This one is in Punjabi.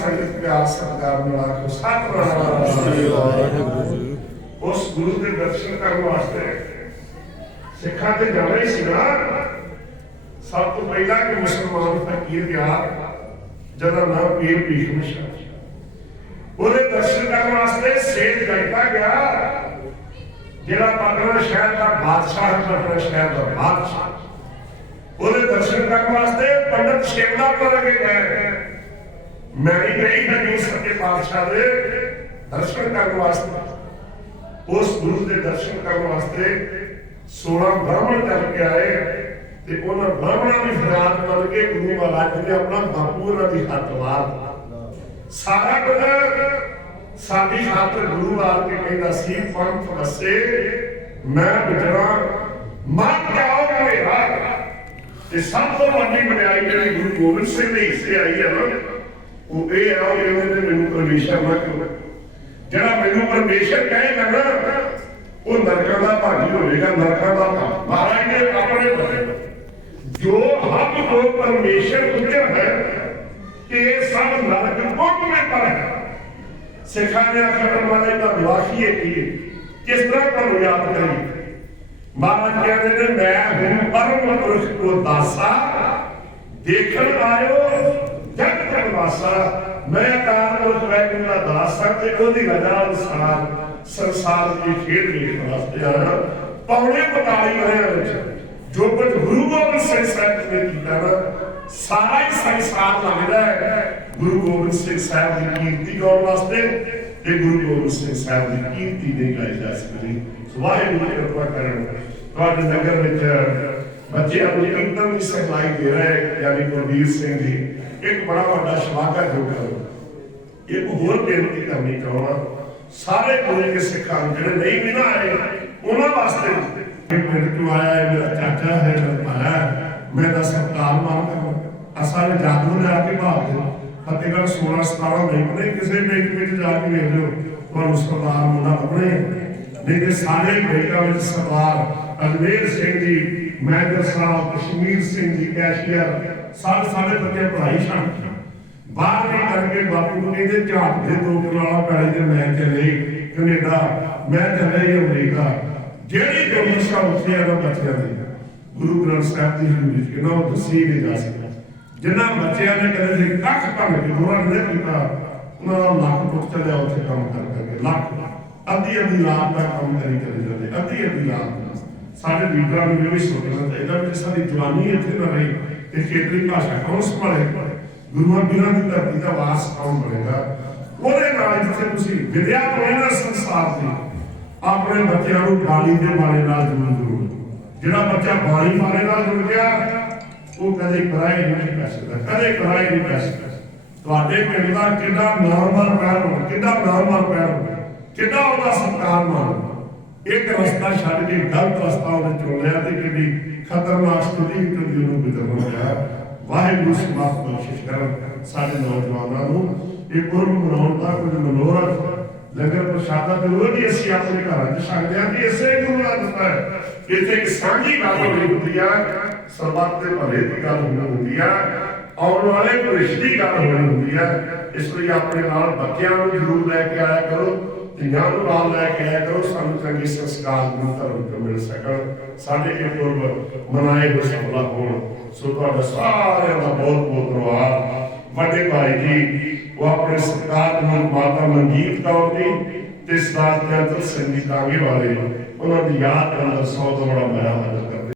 ਸਤਿਕਾਰ ਮਿਲਾ ਕੇ ਸਤਿਨਾਮ ਉਸ ਗੁਰੂ ਦੇ ਦਰਸ਼ਨ ਕਰਨ ਵਾਸਤੇ ਸਿੱਖਾਂ ਤੇ ਜਾਣਾ ਹੀ ਸੀ ਨਾ ਸਭ ਤੋਂ ਪਹਿਲਾਂ ਕਿ ਮੁਸਲਮਾਨ ਫਕੀਰ ਗਿਆ ਜਿਹਦਾ ਨਾਮ ਪੀਰ ਭੀਖਮ ਸ਼ਾਹ ਉਹਦੇ ਦਰਸ਼ਨ ਕਰਨ ਵਾਸਤੇ ਸੇਠ ਜਗਤਾ ਗਿਆ ਜਿਹੜਾ ਪਟਨਾ ਸ਼ਹਿਰ ਦਾ ਬਾਦਸ਼ਾਹ ਹੈ ਪਟਨਾ ਸ਼ਹਿਰ ਦਾ ਬਾਦਸ਼ਾਹ ਉਹਦੇ ਦਰਸ਼ਨ ਕਰਨ ਵਾਸਤੇ ਪੰਡਤ ਸ਼ੇਵਦਾਪੁਰ ਅਗੇ ਗਏ ਮੈਂ ਵੀ ਗਈ ਹਜੂਰ ਸੱਚੇ ਪਾਤਸ਼ਾਹ ਦੇ ਦਰਸ਼ਨ ਕਰਨ ਵਾਸਤੇ, ਉਸ ਗੁਰੂ ਦੇ ਦਰਸ਼ਨ ਕਰਨ ਵਾਸਤੇ 16 ਬ੍ਰਾਹਮਣ ਚੱਲ ਕੇ ਆਏ ਤੇ ਉਹਨਾਂ ਬ੍ਰਾਹਮਣਾਂ ਦੀ ਫਰਿਆਦ ਮੰਨ ਕੇ ਗੁਰੂ ਮਹਾਰਾਜ ਜੀ ਨੇ ਆਪਣਾ ਬਾਪੂ ਉਹਨਾਂ ਦੀ ਹੱਥ ਵਾਰ ਸਾਰਾ ਕੁਝ ਸਾਡੀ ਖਾਤਰ ਗੁਰੂ ਆ ਕੇ ਕਹਿੰਦਾ ਸੀ ਪੰਥ ਵਸੇ ਮੈਂ ਵਿਚਰਾ ਮਰ ਜਾਓ ਮੇਰਾ ਤੇ ਸਭ ਤੋਂ ਵੱਡੀ ਮਨਿਆਈ ਜਿਹੜੀ ਗੁਰੂ ਗੋਬਿੰਦ ਸਿੰਘ ਦੇ ਹਿੱਸੇ ਆਈ ਹੈ ਨਾ ਉਹ ਇਹ ਆ ਉਹ ਕਹਿੰਦੇ ਨੇ ਮੈਨੂੰ ਪਰਮੇਸ਼ਰ ਨਾ ਕਹੋ ਜਿਹੜਾ ਮੈਨੂੰ ਪਰਮੇਸ਼ਰ ਕਹੇਗਾ ਨਾ ਉਹ ਨਰਕਾਂ ਦਾ ਭਾਗੀ ਹੋਵੇਗਾ, ਨਰਕਾਂ ਦਾ ਭਾਗੀ। ਮਹਾਰਾਜ ਨੇ ਆਪਣੇ ਜੋ ਹੱਥ ਕੋ ਪਰਮੇਸ਼ਰ ਪੁੱਛਿਆ ਹੈ ਕਿ ਇਹ ਸਭ ਨਰਕ ਕੋਟ ਮੇ ਪਰ ਹੈ ਸਿੱਖਾਂ ਨੇ ਆਖਣ ਵਾਲੇ ਦਾ ਵਾਖੀਏ ਕੀ ਕਿਸ ਤਰ੍ਹਾਂ ਤੁਹਾਨੂੰ ਯਾਦ ਕਰੀ ਮਹਾਰਾਜ ਕਹਿੰਦੇ ਨੇ, ਮੈਂ ਹੂੰ ਪਰਮ ਪੁਰਖ ਕੋ ਦਾਸਾ, ਦੇਖਣ ਆਇਓ ਜਗ ਮੈਂ ਅਕਾਲ ਪੁਰਖ ਵੈਗੁਰੂ ਦਾ ਦਾਸ ਹਾਂ ਉਹਦੀ ਰਜਾ ਅਨੁਸਾਰ ਸੰਸਾਰ ਦੀ ਖੇਡ ਵੇਖਣ ਵਾਸਤੇ ਆਇਆ ਪੌਣੇ 45 ਵਰਿਆਂ ਵਿੱਚ ਜੋ ਕੁਝ ਗੁਰੂ ਗੋਬਿੰਦ ਸਿੰਘ ਸਾਹਿਬ ਨੇ ਕੀਤਾ ਨਾ ਸਾਰਾ ਹੀ ਸੰਸਾਰ ਲੱਗਦਾ ਹੈ ਗੁਰੂ ਗੋਬਿੰਦ ਸਿੰਘ ਸਾਹਿਬ ਦੀ ਕੀਰਤੀ ਗਾਉਣ ਵਾਸਤੇ ਤੇ ਗੁਰੂ ਗੋਬਿੰਦ ਸਿੰਘ ਸਾਹਿਬ ਦੀ ਕੀਰਤੀ ਦੇ ਗਾਈ ਜਾ ਸਕਦੀ ਵਾਹਿਗੁਰੂ ਕਿਰਪਾ ਕਰਨ। ਤੁਹਾਡੇ ਨਗਰ ਵਿੱਚ ਬੱਚਿਆਂ ਨੂੰ ਕੀਰਤਨ ਦੀ ਸਿਖਲਾਈ ਦੇ ਰਹੇ ਯਾਨੀ ਗੁਰਵੀਰ ਸਿੰਘ ਜੀ। ਇੱਕ ਬੜਾ ਵੱਡਾ ਸ਼ਲਾਘਾ ਜੋ ਕਰੋ ਹੋਰ ਬੇਨਤੀ ਕਰਨੀ ਚਾਹੁੰਦਾ ਸਾਰੇ ਗੁਰੂ ਕੇ ਸਿੱਖਾਂ ਨੂੰ ਜਿਹੜੇ ਨਹੀਂ ਵੀ ਨਾ ਆਏ, ਉਹਨਾਂ ਵਾਸਤੇ ਮੇਰੇ ਤੋਂ ਆਇਆ ਹੈ, ਮੇਰਾ ਚਾਚਾ ਹੈ, ਮੇਰਾ ਭਾਇਆ ਮੈਂ ਦਾ ਸਤਿਕਾਰ ਮੰਨਦਾ ਅਸਲ ਜਾਦੂ ਨੇ ਆ ਕੇ ਭਾਵ ਦੇ ਫਤਿਹਗੜ੍ਹ 16 17 ਨਹੀਂ ਬਣੇ, ਕਿਸੇ ਬੈਂਕ ਵਿੱਚ ਜਾ ਕੇ ਵੇਖ ਲਿਓ। ਤੁਹਾਨੂੰ ਸਰਦਾਰ ਮੁੰਡਾ ਲੱਭਣੇ। ਨਹੀਂ ਤੇ ਸਾਰੇ ਬੈਂਕਾਂ ਵਿੱਚ ਸਰਦਾਰ ਅਜਮੇਰ ਸਿੰਘ ਜੀ ਮੈਦਰ ਸਾਹਿਬ ਕਸ਼ਮੀਰ ਸਿੰਘ ਜੀ, ਕੈਸ਼ੀਅਰ ਸਾਰੇ ਸਾਰੇ ਬੱਚੇ ਪੜ੍ਹਾਈ ਛੱਡ ਬਾਹਰ ਨਹੀਂ ਕਰਕੇ ਬਾਪੂ ਨੂੰ ਕਹਿੰਦੇ ਝਾਟ ਦੇ ਦੋ ਕਨਾਲਾ ਪੈਲੀ ਤੇ ਮੈਂ ਚੱਲੇ ਕੈਨੇਡਾ। ਮੈਂ ਚੱਲੇ ਹੀ ਅਮਰੀਕਾ। ਜਿਹੜੀ ਗਮਸ਼ਾ ਉੱਥੇ ਆ ਨਾ ਬੱਚਿਆਂ ਦੀ। ਗੁਰੂ ਗ੍ਰੰਥ ਸਾਹਿਬ ਦੀ ਹਜ਼ੂਰੀ ਚ ਕਿਨਾਂ ਉਹ ਦੱਸੀ ਨਹੀਂ ਜਾ ਸਕਦਾ। ਜਿਨ੍ਹਾਂ ਬੱਚਿਆਂ ਨੇ ਕਦੇ ਵੀ ਕੱਖ ਭੰਨ ਕੇ ਦੋਹਾਂ ਨੇ ਕੀਤਾ, ਉਹਨਾਂ ਦਾ ਲੱਖ ਪੁੱਤ ਚੱਲਿਆ ਉੱਥੇ ਕੰਮ ਕਰ ਕਰਕੇ ਲੱਖ। ਅੱਧੀ ਅੱਧੀ ਰਾਤ ਦਾ ਕੰਮ ਕਰੀ ਚਲੇ ਜਾਂਦੇ। ਅੱਧੀ ਅੱਧੀ ਰਾਤ ਸਾਡੇ ਲੀਡਰਾਂ ਨੂੰ ਇਹ ਵੀ ਸੋਚਣਾ ਚਾਹੀਦਾ ਕਿ ਸਾਡੀ ਜਵਾਨੀ ਇੱਥੇ ਨਾ ਰਹੀ ਤੇ ਖੇਤਰੀ ਭਾਸ਼ਾ ਕੌਣ ਸੰਭਾਲੇ? ਗੁਰੂਆਂ ਪੀਰਾਂ ਦੀ ਧਰਤੀ ਦਾ ਵਾਰਸ ਕੌਣ ਬਣੇਗਾ? ਉਹਦੇ ਨਾਲ ਜਿੱਥੇ ਤੁਸੀਂ ਵਿਦਿਆ ਤੋਂ ਸੰਸਾਰ ਦੀ, ਆਪਣੇ ਬੱਚਿਆਂ ਨੂੰ ਬਾਣੀ ਦੇ ਬਾਣੇ ਨਾਲ ਜੁੜਨ ਜ਼ਰੂਰ ਜਿਹੜਾ ਬੱਚਾ ਬਾਣੀ ਬਾਰੇ ਨਾਲ ਜੁੜ ਗਿਆ, ਉਹ ਕਦੇ ਕਿਰਾਏ ਨਹੀਂ ਪੈ ਸਕਦਾ, ਕਦੇ ਕਿਰਾਏ ਨਹੀਂ ਪੈ ਸਕਦਾ। ਤੁਹਾਡੇ ਪਿੰਡ ਦਾ ਕਿੰਨਾ ਨਾਰਮਲ ਪੈਰ ਹੋਣਾ ਕਿੰਨਾ ਨਾਰਮਲ ਪੈਰ ਹੋਣਾ ਕਿੰਨਾ ਉਹਦਾ ਸਤਿਕਾਰ ਮਾਣ ਇੱਕ ਰਸਤਾ ਛੱਡ ਕੇ ਗਲਤ ਰਸਤਾ ਉਹਨੇ ਚੁਣ ਤੇ ਕਿੰਨੀ ਖਤਰਨਾਕ ਸਥਿਤੀ ਵਿੱਚੋਂ ਦੀ ਗੁਜ਼ਰਨਾ ਪਿਆ ਵਾਹਿਗੁਰੂ ਸਮਾਪ ਬਖਸ਼ਿਸ਼ ਕਰਨ ਸਾਡੇ ਨੌਜਵਾਨਾਂ ਨੂੰ। ਇਹ ਪੁਰਬ ਮਨਾਉਣ ਦਾ ਕੁਝ ਮਨੋਰਥ ਲੰਗਰ ਪ੍ਰਸ਼ਾਦਾ ਤੇ ਉਹ ਵੀ ਅਸੀਂ ਆਪਣੇ ਘਰਾਂ 'ਚ ਛਕਦੇ ਹਾਂ ਕਿ ਇਸੇ ਗੁਰੂ ਦਾ ਦਿੱਤਾ ਹੈ। ਇੱਥੇ ਇੱਕ ਸਾਂਝੀ ਗੱਲ ਹੋਣੀ ਹੁੰਦੀ ਆ, ਸਰਬੱਤ ਦੇ ਭਲੇ ਦੀ ਗੱਲ ਹੋਣੀ ਹੁੰਦੀ ਆ। ਆਉਣ ਵਾਲੇ ਭਵਿੱਖ ਦੀ ਗੱਲ ਹੋਣੀ ਹੁੰਦੀ ਆ। ਇਸ ਲਈ ਆਪਣੇ ਨਾਲ ਬੱਚਿਆਂ ਨੂੰ ਜ਼ਰੂਰ ਲੈ ਕੇ ਆਇਆ ਕਰੋ। ਧੀਆਂ ਨੂੰ ਨਾਲ ਲੈ ਕੇ ਆਇਆ ਕਰੋ, ਸਾਨੂੰ ਚੰਗੇ ਸੰਸਕਾਰ ਗੁਰੂ ਧਰਮ ਤੋਂ ਮਿਲ ਸਕਣ। ਸਾਡੇ ਇਹ ਪੁਰਬ ਮਨਾਏ ਹੋਏ ਸਫਲਾ ਹੋਣ। ਸੋ ਤੁਹਾਡਾ ਸਾਰਿਆਂ ਦਾ ਬਹੁਤ ਬਹੁਤ ਧੰਨਵਾਦ। ਵੱਡੇ ਭਾਈ ਜੀ, ਉਹ ਆਪਣੇ ਸਰਕਾਰ ਨੂੰ ਮਾਤਾ ਮਨਜੀਤ ਕੌਰ ਜੀ ਤੇ ਸਰਦਾਰ ਜੰਤਰ ਸਿੰਘ ਜੀ ਵਾਲੇ। ਉਹਨਾਂ ਦੀ ਯਾਦ ਕਰਨ ਦਾ ਸੌ ਤੋਂ ਬੜਾ ਮਾਇਆ